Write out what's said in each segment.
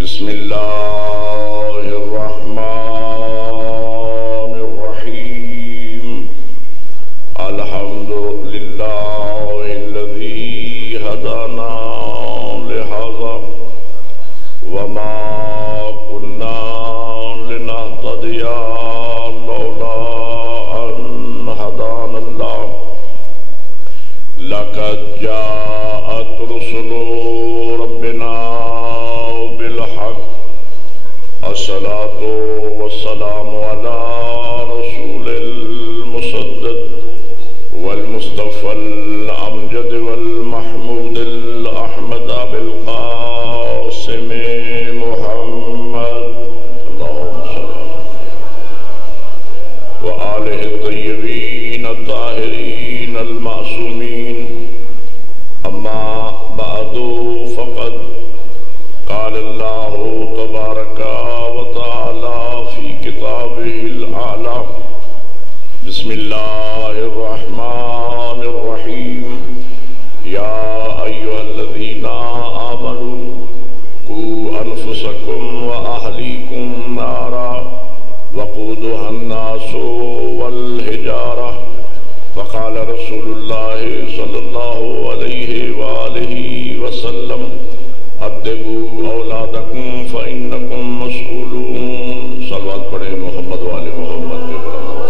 بسم اللہ الرحمن الرحیم الحمد للہ الذی ہدانا لہذا وما كنا لنهتدی لولا ان هدانا اللہ لقد جاءت رسل ربنا بالحق الصلاة والسلام على رسول المسدد والمصطفى الأمجد والمحمود الأحمد بالقاسم محمد اللهم صل وآله الطيبين الطاهرين المعصومين أما بعد فقد قال الله تبارك وتعالى في كتابه الأعلى بسم الله الرحمن الرحيم يا أيها الذين آمنوا قوا أنفسكم وأهليكم نارا وقودها الناس والحجارة فقال رسول الله صلى الله عليه وآله وسلم ادبوا اولادکم فانکم مسئولون صلوات پڑھیں محمد والے محمد کے برابر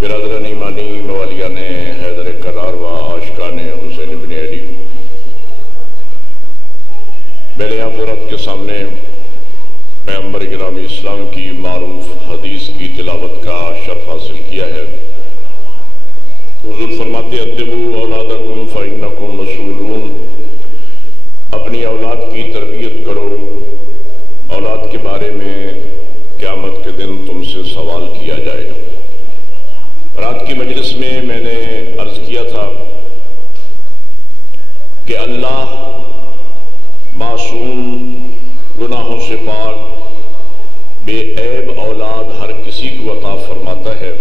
برادران ایمانی موالیان حیدر کرار و عاشقان حسین بن علی میں نے حضرت کے سامنے پیغمبر گرامی اسلام کی معروف حدیث کی تلاوت کا شرف حاصل کیا ہے۔ حضور فرماتے ادبوا اولادکم فانکم مسئولون، اپنی اولاد کی تربیت کرو، اولاد کے بارے میں قیامت کے دن تم سے سوال کیا جائے گا۔ رات کی مجلس میں نے عرض کیا تھا کہ اللہ معصوم گناہوں سے پاک بے عیب اولاد ہر کسی کو عطا فرماتا ہے،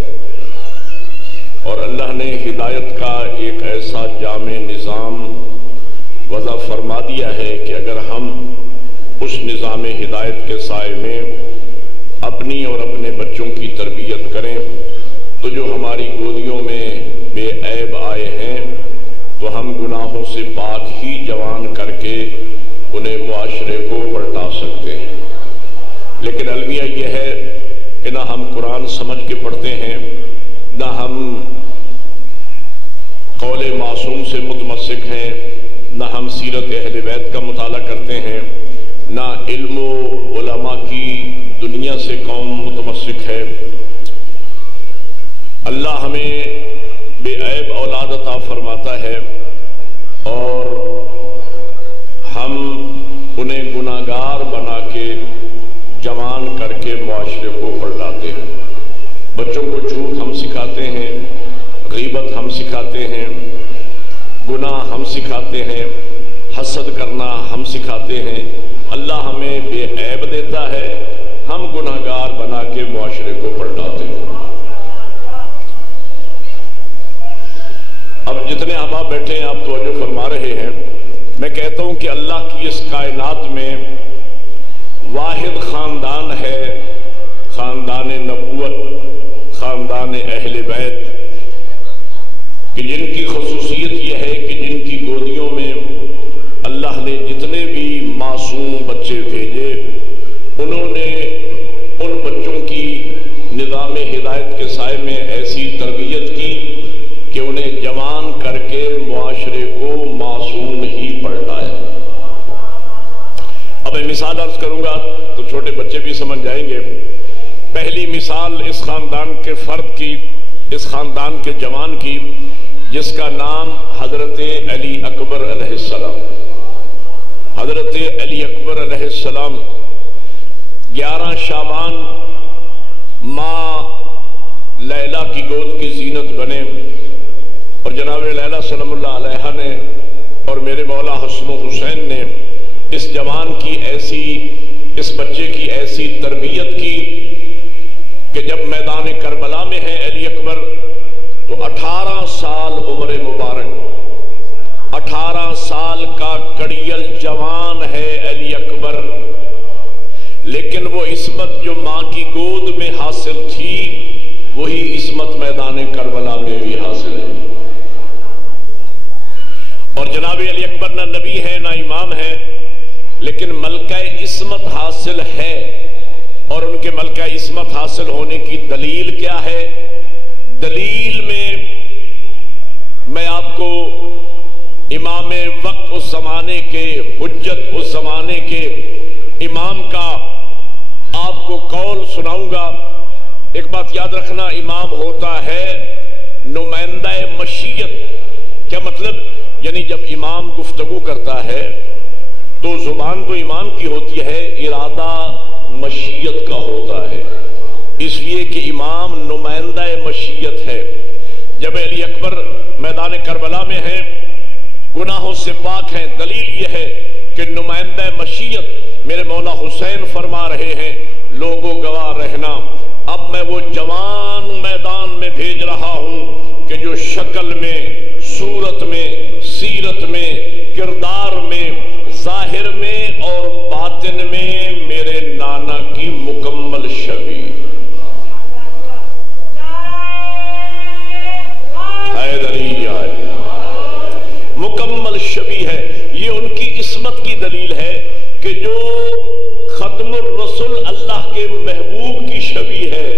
اور اللہ نے ہدایت کا ایک ایسا جامع نظام وضع فرما دیا ہے کہ اگر ہم اس نظام ہدایت کے سائے میں اپنی اور اپنے بچوں کی تربیت کریں تو جو ہماری گودیوں میں بے عیب آئے ہیں تو ہم گناہوں سے پاک ہی جوان کر کے انہیں معاشرے کو پلٹا سکتے ہیں۔ لیکن المیہ یہ ہے کہ نہ ہم قرآن سمجھ کے پڑھتے ہیں، نہ ہم قول معصوم سے متمسک ہیں، نہ ہم سیرت اہل بیت کا مطالعہ کرتے ہیں، نہ علم و علماء کی دنیا سے قوم متمسک ہے۔ اللہ ہمیں بے عیب اولاد عطا فرماتا ہے اور ہم انہیں گناہگار بنا کے جوان کر کے معاشرے کو پلٹاتے ہیں۔ بچوں کو جھوٹ ہم سکھاتے ہیں، غیبت ہم سکھاتے ہیں، گناہ ہم سکھاتے ہیں، حسد کرنا ہم سکھاتے ہیں۔ اللہ ہمیں بے عیب دیتا ہے، ہم گناہگار بنا کے معاشرے کو پلٹاتے ہیں۔ اب جتنے احباب بیٹھے ہیں آپ توجہ فرما رہے ہیں، میں کہتا ہوں کہ اللہ کی اس کائنات میں واحد خاندان ہے، خاندان نبوت، خاندان اہل بیت، کہ جن کی خصوصیت یہ ہے کہ جن کی گودیوں میں اللہ نے جتنے بھی معصوم بچے بھیجے انہوں نے ان بچوں کی نظام ہدایت کے سائے میں ایسی تربیت کی کہ انہیں جوان کر کے معاشرے کو معصوم ہی پلٹایا۔ اب میں مثال عرض کروں گا تو چھوٹے بچے بھی سمجھ جائیں گے۔ پہلی مثال اس خاندان کے فرد کی، اس خاندان کے جوان کی، جس کا نام حضرت علی اکبر علیہ السلام۔ حضرت علی اکبر علیہ السلام 11 شعبان ماں لیلہ کی گود کی زینت بنے، اور جناب لیلہ سلام اللہ علیہا نے اور میرے مولا حسن و حسین نے اس جوان کی اس بچے کی ایسی تربیت کی کہ جب میدان کربلا میں ہے علی اکبر تو 18 سال عمر مبارک، 18 سال کا کڑیل جوان ہے علی اکبر، لیکن وہ عصمت جو ماں کی گود میں حاصل تھی وہی عصمت میدان کربلا میں بھی حاصل ہے۔ اور جناب علی اکبر نہ نبی ہے نہ امام ہے، لیکن ملکہ عصمت حاصل ہے۔ اور ان کے ملکہ عصمت حاصل ہونے کی دلیل کیا ہے؟ دلیل میں آپ کو امام وقت اس زمانے کے، حجت اس زمانے کے امام کا آپ کو قول سناؤں گا۔ ایک بات یاد رکھنا، امام ہوتا ہے نمائندہ مشیت۔ کیا مطلب؟ یعنی جب امام گفتگو کرتا ہے تو زبان تو امام کی ہوتی ہے، ارادہ مشیت کا ہوتا ہے، اس لیے کہ امام نمائندہ مشیت ہے۔ جب علی اکبر میدان کربلا میں ہیں، گناہوں سے پاک ہیں، دلیل یہ ہے کہ نمائندہ مشیت میرے مولا حسین فرما رہے ہیں، لوگوں گواہ رہنا، اب میں وہ جوان میدان میں بھیج رہا ہوں کہ جو شکل میں، صورت میں، سیرت میں، کردار میں، ظاہر میں اور باطن میں میرے نانا کی مکمل شبیہ حیدری آئے، مکمل شبیہ ہے۔ یہ ان کی عصمت کی دلیل ہے کہ جو ختم الرسل اللہ کے محبوب کی شبیہ ہے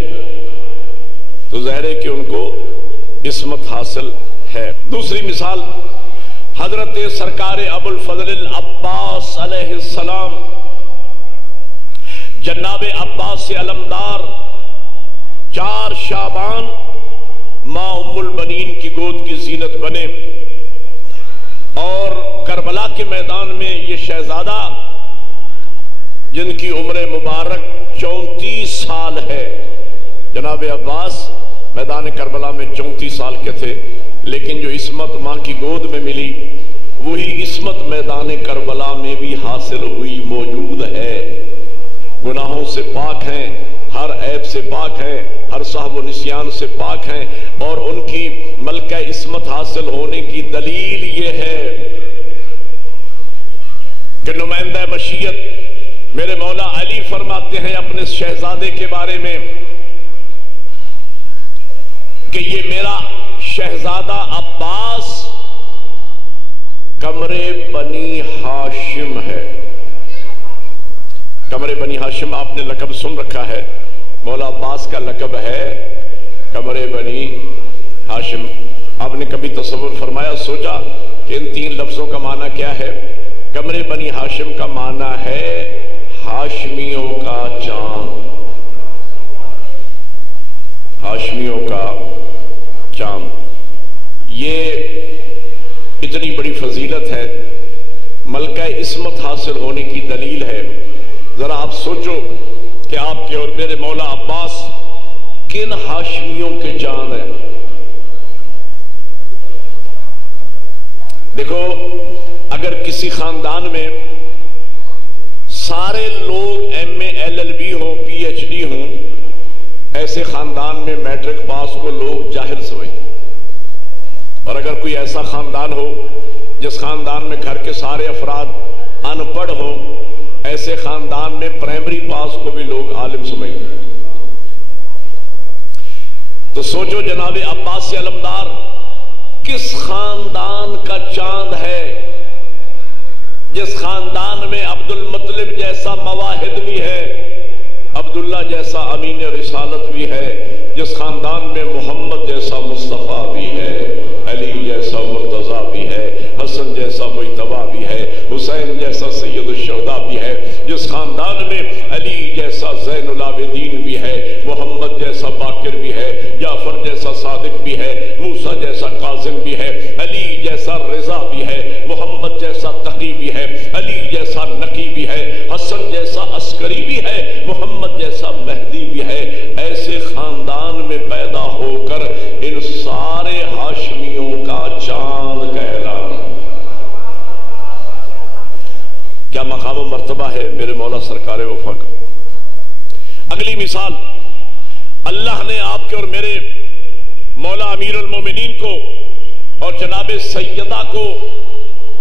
تو ظاہر ہے کہ ان کو عصمت حاصل ہے۔ دوسری مثال، حضرت سرکار ابو الفضل العباس علیہ السلام، جناب عباس علمدار، 4 شعبان ماں ام البنین کی گود کی زینت بنے، اور کربلا کے میدان میں یہ شہزادہ جن کی عمر مبارک 34 سال ہے، جناب عباس میدان کربلا میں 34 سال کے تھے، لیکن جو عصمت ماں کی گود میں ملی وہی عصمت میدان کربلا میں بھی حاصل ہوئی، موجود ہے۔ گناہوں سے پاک ہیں، ہر عیب سے پاک ہیں، ہر صاحب و نسیان سے پاک ہیں، اور ان کی ملکہ عصمت حاصل ہونے کی دلیل یہ ہے کہ نمائندہ مشیت میرے مولا علی فرماتے ہیں اپنے شہزادے کے بارے میں کہ یہ میرا شہزادہ عباس قمر بنی ہاشم ہے۔ قمر بنی ہاشم آپ نے لقب سن رکھا ہے، مولا عباس کا لقب ہے قمر بنی ہاشم۔ آپ نے کبھی تصور فرمایا، سوچا کہ ان 3 لفظوں کا معنی کیا ہے؟ قمر بنی ہاشم کا معنی ہے ہاشمیوں کا چاند، ہاشمیوں کا چاند۔ یہ اتنی بڑی فضیلت ہے، ملکہ عصمت حاصل ہونے کی دلیل ہے۔ ذرا آپ سوچو کہ آپ کے اور میرے مولا عباس کن ہاشمیوں کے چاند ہیں۔ دیکھو، اگر کسی خاندان میں سارے لوگ MA LLB ہوں، PhD ہوں، ایسے خاندان میں میٹرک پاس کو لوگ جاہل سمجھتے، اور اگر کوئی ایسا خاندان ہو جس خاندان میں گھر کے سارے افراد ان پڑھ ہوں، ایسے خاندان میں پرائمری پاس کو بھی لوگ عالم سمجھتے۔ تو سوچو جناب عباس علمدار کس خاندان کا چاند ہے، جس خاندان میں عبد المطلب جیسا مواحد بھی ہے، عبداللہ جیسا امین رسالت بھی ہے، جس خاندان میں محمد جیسا مصطفیٰ بھی ہے، علی جیسا مرتضیٰ بھی ہے، حسن جیسا مجتبیٰ بھی ہے، حسین جیسا سید الشہداء بھی ہے، جس خاندان میں علی جیسا زین العابدین بھی ہے، محمد جیسا باقر بھی ہے، جعفر جیسا صادق بھی ہے، موسیٰ جیسا کاظم بھی ہے، علی جیسا رضا بھی ہے، محمد جیسا تقی بھی ہے، علی جیسا نقی بھی ہے، حسن جیسا عسکری بھی ہے، محمد جیسا مہدی بھی ہے۔ ایسے خاندان میں پیدا ہو کر ان سارے ہاشمیوں کا چاند کہلانا کیا مقام و مرتبہ ہے میرے مولا سرکار وفا کا۔ اگلی مثال، اللہ نے آپ کے اور میرے مولا امیر المومنین کو اور جناب سیدہ کو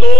2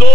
2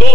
2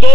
2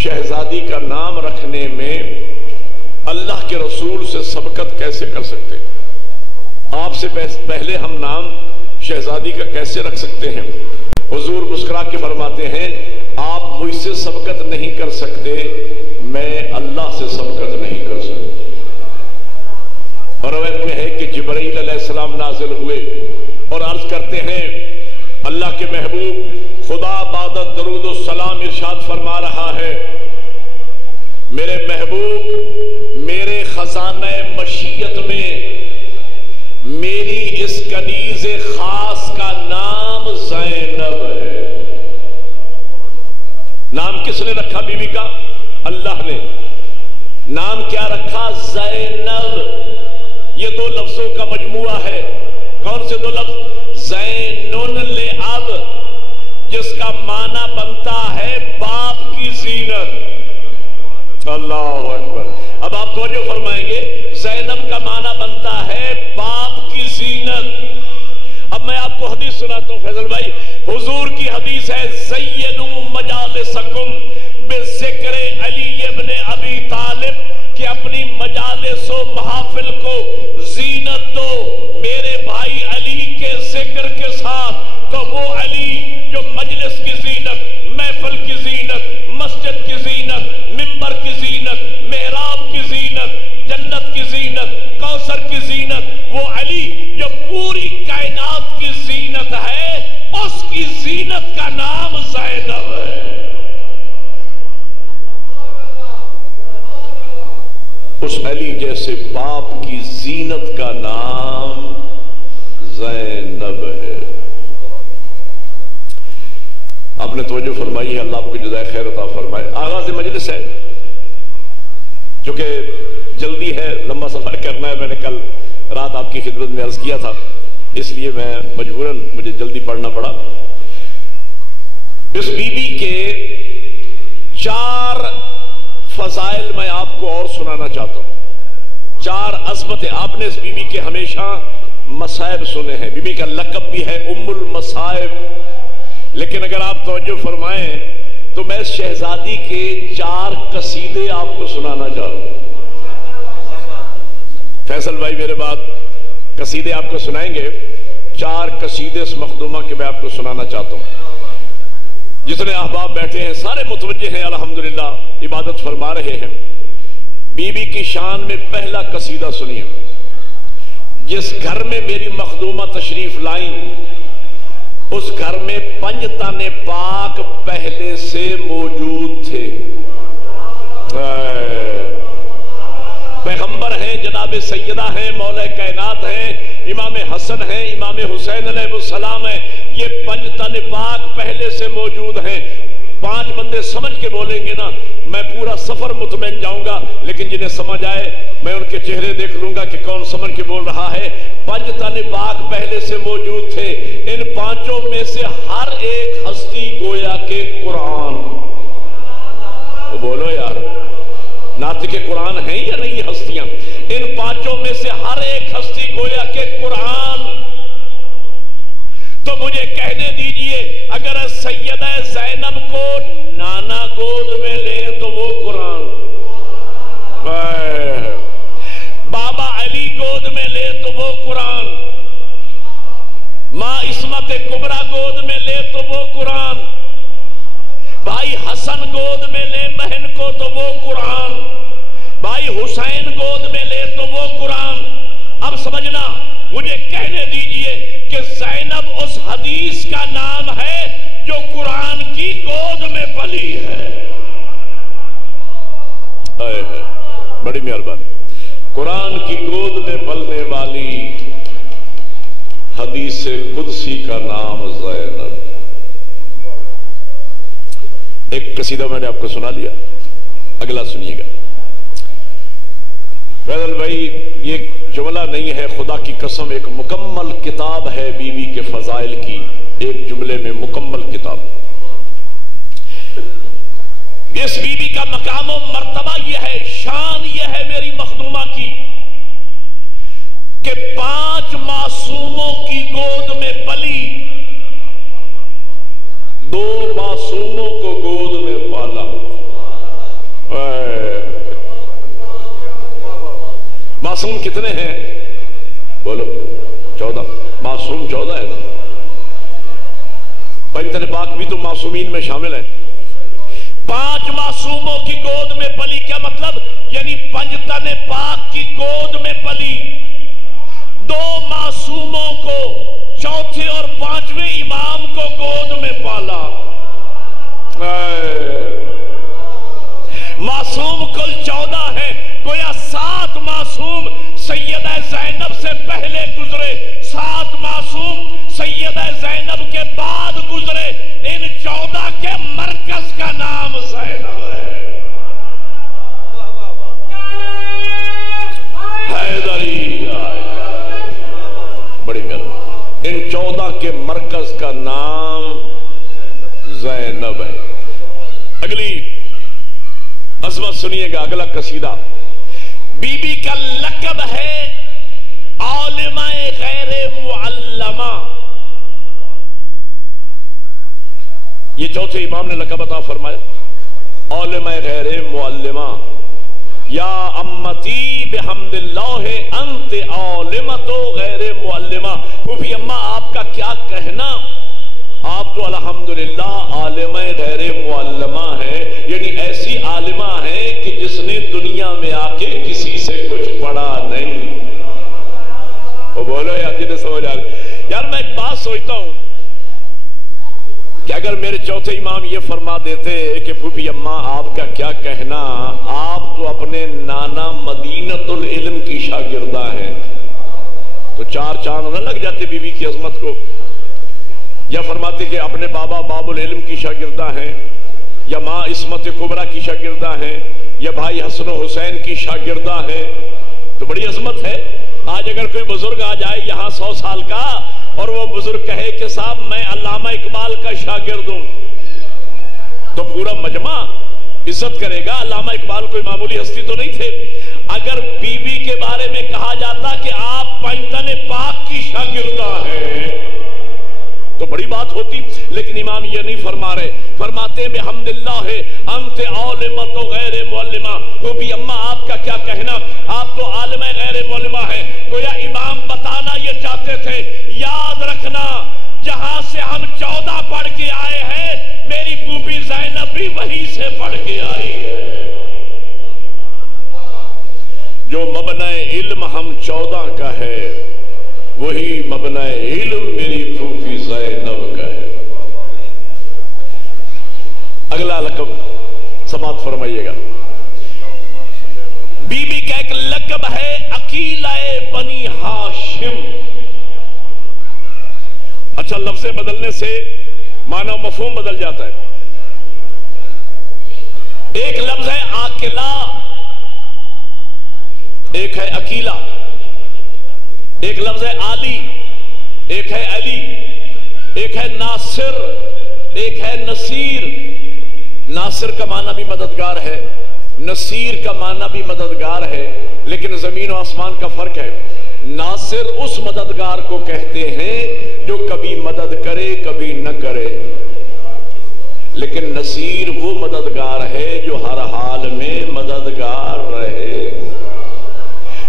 شہزادی کا نام رکھنے میں اللہ کے رسول سے سبقت کیسے کر سکتے؟ آپ سے پہلے ہم نام شہزادی کا کیسے رکھ سکتے ہیں؟ حضور مسکرا کے فرماتے ہیں آپ مجھ سے سبقت نہیں کر سکتے، میں اللہ سے سبقت نہیں کر سکتا۔ اور روایت میں ہے کہ جبرائیل علیہ السلام نازل ہوئے اور عرض کرتے ہیں اللہ کے محبوب خدا بعد درود و سلام ارشاد فرما رہا ہے میرے محبوب میرے خزانہ مشیت میں میری اس کنیز خاص کا نام زینب ہے۔ نام کس نے رکھا بیوی کا؟ اللہ نے۔ نام کیا رکھا؟ زینب۔ یہ دو لفظوں کا مجموعہ ہے۔ کون سے دو لفظ؟ زینن لعب، جس کا معنی بنتا ہے باپ کی زینت۔ اللہ اکبر۔ اب آپ توجہ فرمائیں گے، زینب کا معنی بنتا ہے باپ کی زینت۔ اب میں آپ کو حدیث سناتا ہوں فیصل بھائی، حضور کی حدیث ہے زینوا مجالسکم بذکر علی ابن ابی طالب، کہ اپنی مجالس و محافل کو زینت دو میرے بھائی علی کے ذکر کے ساتھ۔ تو وہ علی جو مجلس کی زینت، محفل کی زینت، مسجد کی زینت، منبر کی زینت، محراب کی زینت، جنت کی زینت، کوثر کی زینت، وہ علی جو پوری کائنات کی زینت ہے، اس کی زینت کا نام زینب ہے۔ اس علی جیسے باپ کی زینت کا نام زینب ہے۔ آپ نے توجہ فرمائی ہے، اللہ آپ کو جزائے خیر عطا فرمائے۔ آغاز مجلس ہے، چونکہ جلدی ہے، لمبا سفر کرنا ہے، میں نے کل رات آپ کی خدمت میں عرض کیا تھا، اس لیے میں مجبوراً مجھے جلدی پڑھنا پڑا۔ اس بی بی کے 4 فضائل میں آپ کو اور سنانا چاہتا ہوں، 4 عظمتیں۔ آپ نے اس بی بی کے ہمیشہ مصائب سنے ہیں، بی بی کا لقب بھی ہے ام المصائب، لیکن اگر آپ توجہ فرمائیں تو میں شہزادی کے 4 قصیدے آپ کو سنانا چاہتا ہوں۔ فیصل بھائی میرے بعد قصیدے آپ کو سنائیں گے، 4 قصیدے اس مخدومہ کے میں آپ کو سنانا چاہتا ہوں۔ جتنے احباب بیٹھے ہیں سارے متوجہ ہیں، الحمدللہ عبادت فرما رہے ہیں۔ بی بی کی شان میں پہلا قصیدہ سنیے۔ جس گھر میں میری مخدومہ تشریف لائیں، اس گھر میں 5 تن پاک پہلے سے موجود تھے۔ پیغمبر ہیں، جناب سیدہ ہیں، مولا کائنات ہیں، امام حسن ہیں، امام حسین علیہ السلام ہیں، یہ 5 تن پاک پہلے سے موجود ہیں۔ 5 بندے سمجھ کے بولیں گے نا، میں پورا سفر مطمئن جاؤں گا، لیکن جنہیں سمجھ آئے میں ان کے چہرے دیکھ لوں گا کہ کون سمجھ کے بول رہا ہے۔ 5 تن پاک پہلے سے موجود تھے، ان 5 میں سے ہر ایک ہستی گویا کے قرآن۔ تو بولو یار، ناطق قرآن ہیں یا نہیں یہ ہستیاں؟ ان 5 میں سے ہر ایک ہستی گویا کے قرآن۔ تو مجھے کہنے دیجئے، اگر سیدہ زینب کو نانا گود میں لیں تو وہ قرآن، بابا علی گود میں لے تو وہ قرآن، ماں عصمت کبریٰ گود میں لے تو وہ قرآن، بھائی حسن گود میں لے بہن کو تو وہ قرآن، بھائی حسین گود میں لے تو وہ قرآن۔ اب سمجھنا، مجھے کہنے دیجئے کہ زینب اس حدیث کا نام ہے جو قرآن کی گود میں پلی ہے۔ بڑی مہربانی۔ قرآن کی گود میں پلنے والی حدیث قدسی کا نام زینب۔ ایک قصیدہ میں نے آپ کو سنا لیا، اگلا سنیے گا۔ فیضل بھائی یہ جملہ نہیں ہے، خدا کی قسم ایک مکمل کتاب ہے بی بی کے فضائل کی، ایک جملے میں مکمل کتاب۔ اس بی بی کا مقام و مرتبہ یہ ہے، شان یہ ہے میری مخدومہ کی، کہ 5 معصوموں کی گود میں پلی، 2 معصوموں کو گود میں پالا۔ معصوم کتنے ہیں؟ بولو 14. معصوم 14 ہے نا. پنجتن پاک بھی تو معصومین میں شامل ہے. 5 معصوموں کی گود میں پلی. کیا مطلب؟ یعنی پنجتن پاک کی گود میں پلی. 2 معصوموں کو چوتھے اور 5ویں امام کو گود میں پالا. معصوم کل 14 ہے. گویا 7 معصوم سیدہ زینب سے پہلے گزرے، 7 معصوم سیدہ زینب کے بعد گزرے. ان 14 کے مرکز کا نام زینب ہے. حیدری بڑی محنت. ان 14 کے مرکز کا نام زینب ہے. اگلی عظمت سنیے گا. اگلا قصیدہ بی بی کا لقب ہے عالمہ غیر معلمہ. یہ چوتھے امام نے لقب عطا فرمایا عالمہ غیر معلمہ. یا امتی بحمد اللہ انت عالمۃ غیر معلمہ. پھوپھی اماں آپ کا کیا کہنا، آپ تو الحمدللہ عالمہ غیر معلمہ ہیں، یعنی ایسی عالمہ ہیں کہ جس نے دنیا میں آ کے کسی سے کچھ پڑھا نہیں. وہ بولو یار جنہیں سمجھ آ رہی. یار میں ایک بات سوچتا ہوں کہ اگر میرے چوتھے امام یہ فرما دیتے کہ پھوپھی اماں آپ کا کیا کہنا، آپ تو اپنے نانا مدینۃ العلم کی شاگردہ ہیں، تو 4 چاند نہ لگ جاتے بی بی کی عظمت کو. یا فرماتے کہ اپنے بابا باب العلم کی شاگردہ ہیں، یا ماں عصمت کبریٰ کی شاگردہ ہیں، یا بھائی حسن و حسین کی شاگردہ ہیں، تو بڑی عظمت ہے. آج اگر کوئی بزرگ آ جائے یہاں 100 سال کا اور وہ بزرگ کہے کہ صاحب میں علامہ اقبال کا شاگرد ہوں، تو پورا مجمع عزت کرے گا. علامہ اقبال کوئی معمولی ہستی تو نہیں تھے. اگر بی بی کے بارے میں کہا جاتا کہ آپ پنجتن پاک کی شاگردہ ہیں تو بڑی بات ہوتی. لیکن امام یہ نہیں فرما رہے، فرماتے بحمداللہ انت عالمۃ غیر معلمہ. وہ بھی اماں آپ کا کیا کہنا، آپ تو عالمہ غیر معلمہ ہیں. گویا امام بتانا یہ چاہتے تھے، یاد رکھنا جہاں سے ہم 14 پڑھ کے آئے ہیں میری پھوپھی زینب بھی وہیں سے پڑھ کے آئی ہے. جو مبنی علم ہم 14 کا ہے وہی مبنی علم میری پھوپھی زینب کا ہے. اگلا لقب سماعت فرمائیے گا. بی بی کا ایک لقب ہے عقیلہ بنی ہاشم. اچھا لفظ بدلنے سے معنی و مفہوم بدل جاتا ہے. ایک لفظ ہے عاقلہ، ایک ہے عقیلہ. ایک لفظ ہے علی، ایک ہے علی، ایک ہے ناصر، ایک ہے نصیر. ناصر کا معنی بھی مددگار ہے، نصیر کا معنی بھی مددگار ہے، لیکن زمین و آسمان کا فرق ہے. ناصر اس مددگار کو کہتے ہیں جو کبھی مدد کرے کبھی نہ کرے، لیکن نصیر وہ مددگار ہے جو ہر حال میں مددگار رہے.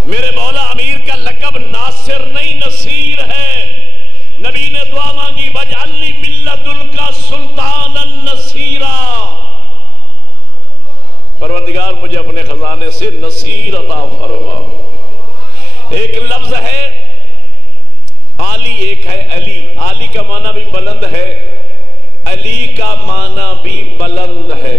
میرے مولا امیر کا لقب ناصر نہیں نصیر ہے. نبی نے دعا مانگی وجعل لی من لدنک سلطانا نصیرا. پروردگار مجھے اپنے خزانے سے نصیر عطا فرما. ایک لفظ ہے علی، ایک ہے علی. علی کا معنی بھی بلند ہے، علی کا معنی بھی بلند ہے،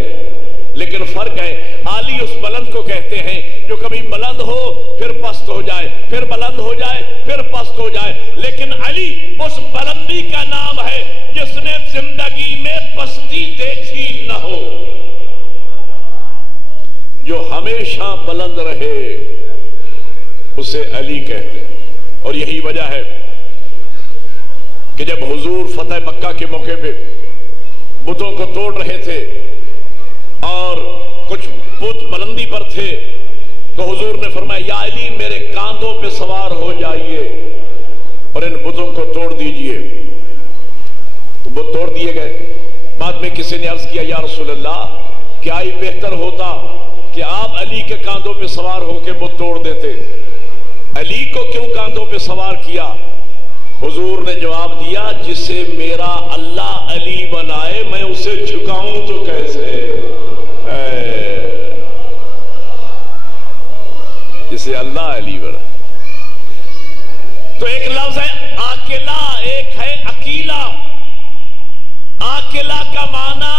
لیکن فرق ہے. علی اس بلند کو کہتے ہیں جو کبھی بلند ہو پھر پست ہو جائے، پھر بلند ہو جائے پھر پست ہو جائے. لیکن علی اس بلندی کا نام ہے جس نے زندگی میں پستی دیکھی نہ ہو، جو ہمیشہ بلند رہے اسے علی کہتے ہیں. اور یہی وجہ ہے کہ جب حضور فتح مکہ کے موقع پہ بتوں کو توڑ رہے تھے اور کچھ بت بلندی پر تھے تو حضور نے فرمایا یا علی میرے کاندھوں پہ سوار ہو جائیے اور ان بتوں کو توڑ دیجئے. تو بت توڑ دیے گئے. بعد میں کسی نے عرض کیا یا رسول اللہ کیا ہی بہتر ہوتا کہ آپ علی کے کاندھوں پہ سوار ہو کے بت توڑ دیتے. علی کو کیوں کاندھوں پہ سوار کیا؟ حضور نے جواب دیا جسے میرا اللہ علی بنائے میں اسے جھکاؤں تو کیسے؟ جسے اللہ علی بنائے. تو ایک لفظ ہے آکلہ، ایک ہے اکیلا. آکلہ کا معنی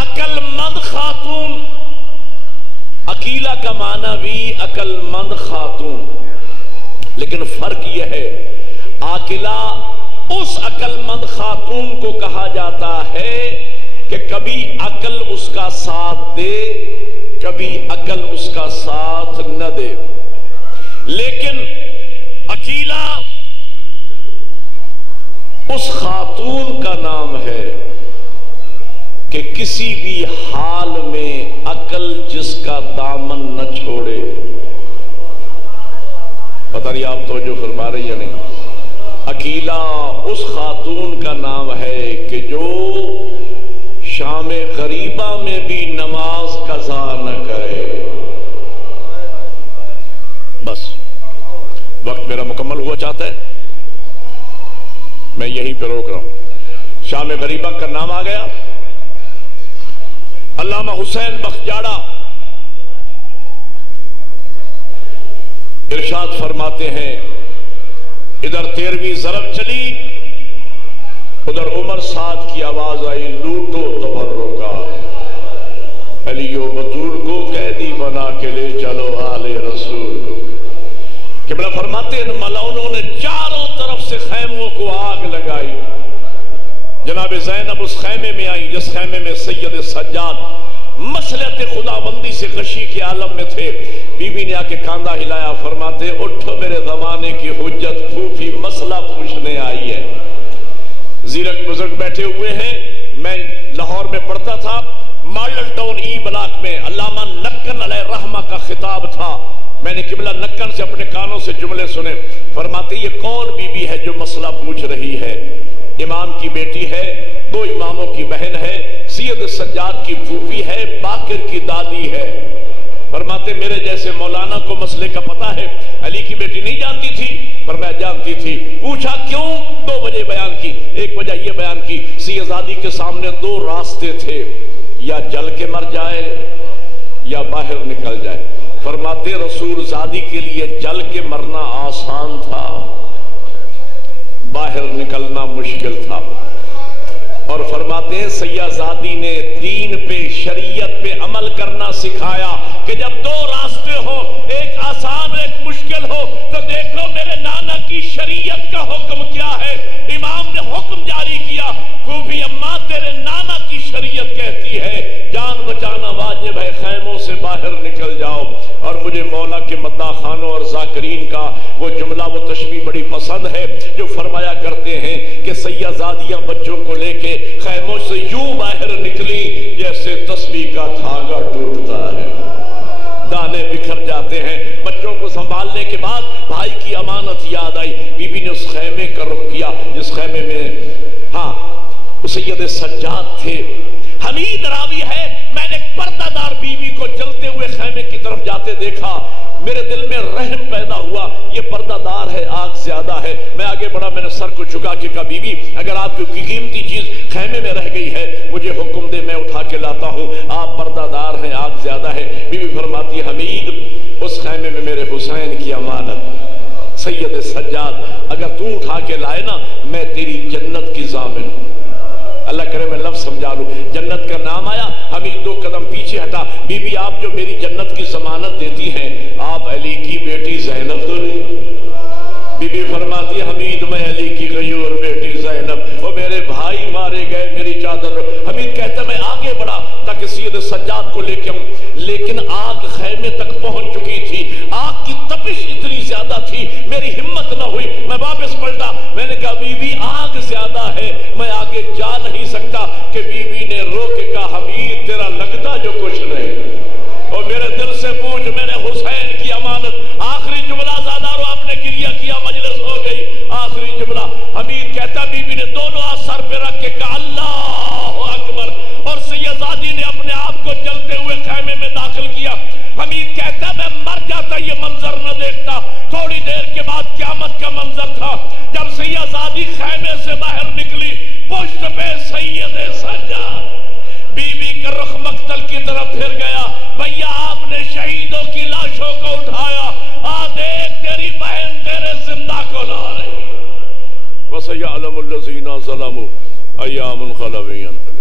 عقل مند خاتون، اکیلا کا معنی بھی عقل مند خاتون. لیکن فرق یہ ہے آکلہ اس عقل مند خاتون کو کہا جاتا ہے کہ کبھی عقل اس کا ساتھ دے، کبھی عقل اس کا ساتھ نہ دے. لیکن اکیلا اس خاتون کا نام ہے کہ کسی بھی حال میں عقل جس کا دامن نہ چھوڑے. پتہ نہیں آپ توجہ فرما رہے یا نہیں. اکیلا اس خاتون کا نام ہے کہ جو شام غریبہ میں بھی نماز قضا نہ کرے. بس وقت میرا مکمل ہوا چاہتا ہے، میں یہیں پہ روک رہا ہوں. شام غریبہ کا نام آ گیا. علامہ حسین بختیارہ ارشاد فرماتے ہیں ادھر 13ویں ضرب چلی، ادھر عمر سعد کی آواز آئی لوٹو تبرکا، علی و بطول کو قیدی بنا کے لے چلو آل رسول کو. قبلہ فرماتے ہیں ملعونوں نے چاروں طرف سے خیموں کو آگ لگائی. جناب زینب اس خیمے میں آئی جس خیمے میں سید سجاد مصلحت خداوندی سے غشی کے عالم میں تھے. بی بی نے آ کے کاندھا ہلایا، فرماتے اٹھو میرے زمانے کی حجت، پھوپھی مسئلہ پوچھنے آئی ہے. زیرک بزرگ بیٹھے ہوئے ہیں. میں لاہور میں پڑھتا تھا، ماڈل ٹاؤن ای بلاک میں علامہ نکن علیہ رحمہ کا خطاب تھا. میں نے قبلہ نکن سے اپنے کانوں سے جملے سنے. فرماتے یہ کون بی بی ہے جو مسئلہ پوچھ رہی ہے؟ امام کی بیٹی ہے، 2 اماموں کی بہن ہے، سید سجاد کی پھوپھی ہے، باقر کی دادی ہے. فرماتے میرے جیسے مولانا کو مسئلے کا پتہ ہے. علی کی بیٹی نہیں جانتی تھی، پر میں جانتی تھی. پوچھا کیوں؟ 2 وجہ بیان کی. ایک وجہ یہ بیان کی سیدزادی کے سامنے 2 راستے تھے، یا جل کے مر جائے یا باہر نکل جائے. فرماتے رسول زادی کے لیے جل کے مرنا آسان تھا، باہر نکلنا مشکل تھا. اور فرماتے ہیں سیدزادی نے دین پہ شریعت پہ عمل کرنا سکھایا کہ جب 2 راستے ہو، ایک آسان ایک مشکل ہو، تو دیکھو میرے نانا کی شریعت کا حکم کیا ہے. امام نے حکم جاری کیا، پھوپھی اماں تیرے نانا کی شریعت کہتی ہے جان بچانا واجب ہے، خیموں سے باہر نکل جاؤ. اور مجھے مولا کے مداح خانوں اور ذاکرین کا وہ جملہ وہ تشبیہ بڑی پسند ہے جو فرمایا کرتے ہیں کہ سیدزادیاں بچوں کو لے کے خیموں سے یوں باہر نکلی جیسے تسبیح کا دھاگا ٹوٹتا ہے، دانے بکھر جاتے ہیں. بچوں کو سنبھالنے کے بعد بھائی کی امانت یاد آئی. بی بی نے اس خیمے کا رخ کیا جس خیمے میں سید سجاد تھے. حمید راوی ہے میں نے پردہ دار بی بی کو جلتے ہوئے خیمے کی طرف جاتے دیکھا، میرے دل میں رحم پیدا ہوا. یہ پردہ دار ہے، آگ زیادہ ہے. میں آگے بڑھا، میں نے سر کو جھکا کے کہا بی بی اگر آپ کی قیمتی چیز خیمے میں رہ گئی ہے مجھے حکم دے، میں اٹھا کے لاتا ہوں. آپ پردہ دار ہیں، آگ زیادہ ہے. بی بی فرماتی حمید اس خیمے میں میرے حسین کی امانت سید سجاد اگر تو اٹھا کے لائے نا میں تیری جنت کی ضامن ہوں. اللہ کرے میں لفظ سمجھا لوں. جنت کا نام آیا، حمید 2 قدم پیچھے ہٹا. بی بی آپ جو میری جنت کی ضمانت دیتی ہیں آپ علی کی بیٹی زینب تو نہیں؟ بی بی فرماتی حمید میں علی کی غیور بیٹی زینب، وہ میرے بھائی مارے گئے میری چادر. حمید کہتا میں آگے بڑھا تاکہ سید سجاد کو لے کے آؤں، لیکن آگ خیمے تک پہنچ چکی تھی. آگ کی تپش اتنی زیادہ تھی میری ہمت نہ ہوئی، میں واپس پلٹا. میں نے کہا بی بی آگ زیادہ ہے میں آگے جا نہیں سکتا. کہ بی بی نے رو کے کہا حمید تیرا لگتا جو کچھ نہیں، اور میرے دل سے پوچھ میں نے حسین کی امانت. آخری جملہ زادارو آپ نے گریہ کیا، مجلس ہو گئی. آخری جملہ حمید کہتا بی بی نے دونوں ہاتھ سر پہ رکھ کے کہا اللہ اکبر، اور سیدزادی نے اپنے آپ کو جلتے ہوئے خیمے میں داخل کیا. حمید کہتا ہے میں مر جاتا یہ منظر نہ دیکھتا. تھوڑی دیر کے بعد قیامت کا منظر تھا جب سیدزادی خیمے سے باہر نکلی, پشت پہ سید سجاد, بی بی کا رخ مقتل کی طرف پھر گیا. بھیا آپ نے شہیدوں کی لاشوں کو اٹھایا, آ دیکھ تیری بہن تیرے زندہ کو لا رہی ہے. وَسَيَعْلَمُ الَّذِينَ ظَلَمُوا أَيَّ مُنْقَلَبٍ يَنقَلِبُونَ.